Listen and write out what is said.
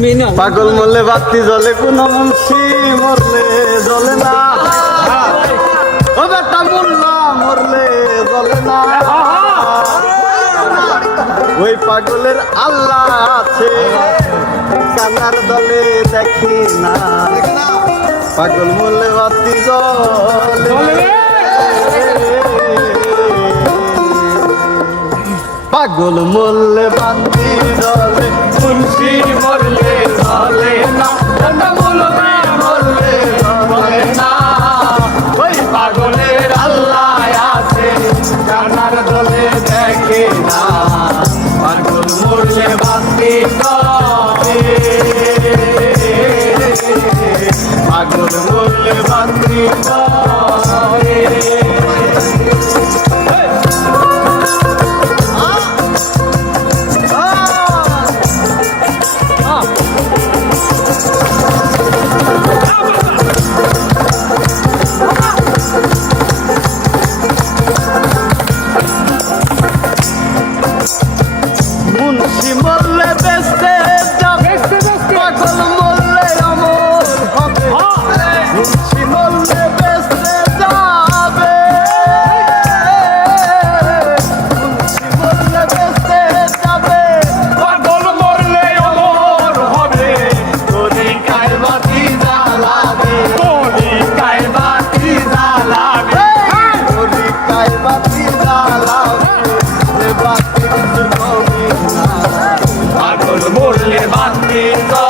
তুমি না পাগল মরলে বাতি জ্বলে, কোন মুন্সি মরলে জ্বলে না। ও বেটা মোল্লা মরলে জ্বলে না। ওই পাগলের আল্লাহ আছে, কানার দলে দেখি না। পাগল মরলে বাতি জ্বলে, পাগল মরলে বাতি জ্বলে, মুন্সি মরলে জ্বলে না, মৌলবি মরলে জ্বলে না। ওই পাগলের আল্লাহ আছে, কানার দলে দেখে না। পাগল মরলে বাতি জ্বলে, পাগল মরলে বাতি জ্বলে। মুন্সি মরলে বেঁচতে যাবে, পাগল মরলে অমর হবে। মুন্সি মরলে বেঁচতে যাবে, মুন্সি মরলে বেঁচতে যাবে। পাগল মরলে অমর হবে, তরিকায় বাতি জ্বালাবে, তরিকায় বাতি জ্বালাবে। তরিকায় বাতি জ্বালাবে, সে বাতি জ্বলবে না। পাগল মরলে বাতি জ্বলে।